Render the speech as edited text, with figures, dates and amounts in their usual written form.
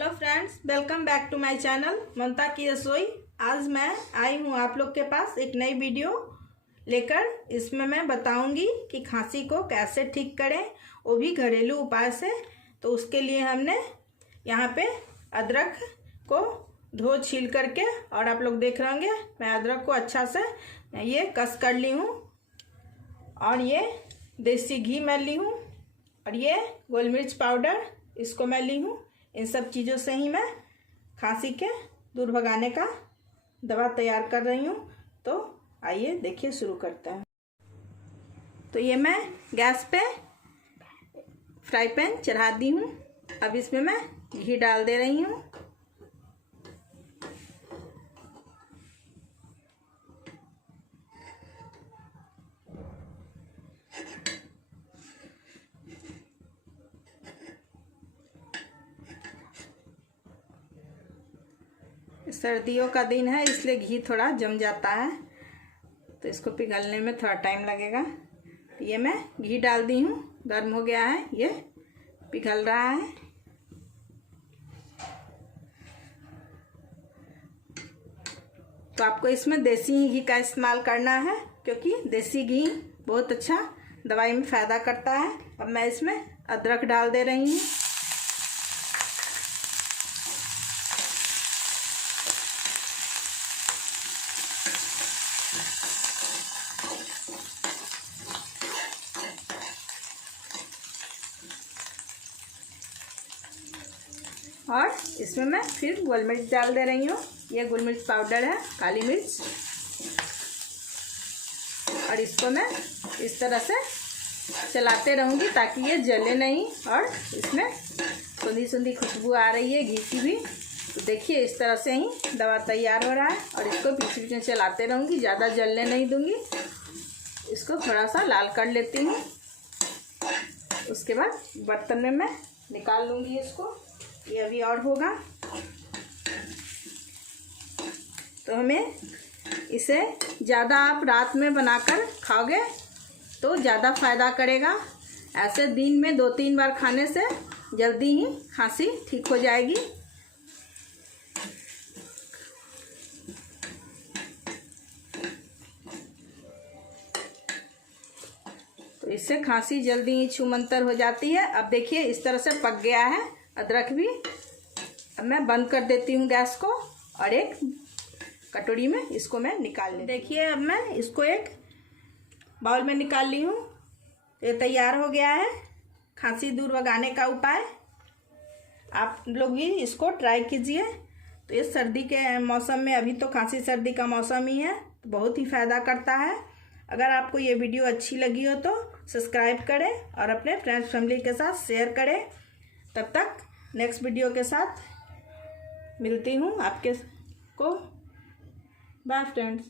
Hello friends, welcome back to my channel Mamta की रसोई। आज मैं आई हूँ आप लोग के पास एक नई वीडियो लेकर। इसमें मैं बताऊंगी कि खांसी को कैसे ठीक करें, वो भी घरेलू उपाय से। तो उसके लिए हमने यहाँ पे अदरक को धो छील करके, और आप लोग देख रहे होंगे मैं अदरक को अच्छा से ये कस कर ली हूँ, और ये देसी घी मैं ली हूँ, और ये गोल मिर्च पाउडर इसको मैं ली हूँ। इन सब चीज़ों से ही मैं खांसी के दूर भगाने का दवा तैयार कर रही हूँ। तो आइए देखिए, शुरू करते हैं। तो ये मैं गैस पे फ्राई पैन चढ़ा दी हूँ। अब इसमें मैं घी डाल दे रही हूँ। सर्दियों का दिन है, इसलिए घी थोड़ा जम जाता है, तो इसको पिघलने में थोड़ा टाइम लगेगा। तो ये मैं घी डाल दी हूँ, गर्म हो गया है, ये पिघल रहा है। तो आपको इसमें देसी घी का इस्तेमाल करना है, क्योंकि देसी घी बहुत अच्छा दवाई में फ़ायदा करता है। अब मैं इसमें अदरक डाल दे रही हूँ। और इसमें मैं फिर गोल मिर्च डाल दे रही हूँ। ये गोल मिर्च पाउडर है, काली मिर्च। और इसको मैं इस तरह से चलाते रहूँगी ताकि ये जले नहीं, और इसमें सुंदी सुंदी खुशबू आ रही है घी की भी। तो देखिए, इस तरह से ही दवा तैयार हो रहा है, और इसको बीच बीच में चलाते रहूँगी, ज़्यादा जलने नहीं दूँगी। इसको थोड़ा सा लाल कर लेती हूँ। उसके बाद बर्तन में मैं निकाल लूँगी इसको। ये अभी और होगा, तो हमें इसे ज़्यादा आप रात में बनाकर खाओगे तो ज़्यादा फ़ायदा करेगा। ऐसे दिन में 2-3 बार खाने से जल्दी ही खांसी ठीक हो जाएगी। तो इससे खांसी जल्दी ही छूमंतर हो जाती है। अब देखिए, इस तरह से पक गया है अदरक भी। अब मैं बंद कर देती हूँ गैस को, और एक कटोरी में इसको मैं निकाल लेती हूँ। देखिए, अब मैं इसको एक बाउल में निकाल ली हूँ। ये तैयार हो गया है खांसी दूर भगाने का उपाय। आप लोग भी इसको ट्राई कीजिए। तो ये सर्दी के मौसम में, अभी तो खांसी सर्दी का मौसम ही है, तो बहुत ही फ़ायदा करता है। अगर आपको ये वीडियो अच्छी लगी हो तो सब्सक्राइब करें, और अपने फ्रेंड्स फैमिली के साथ शेयर करें। तब तक नेक्स्ट वीडियो के साथ मिलती हूँ आपके को। Bye friends.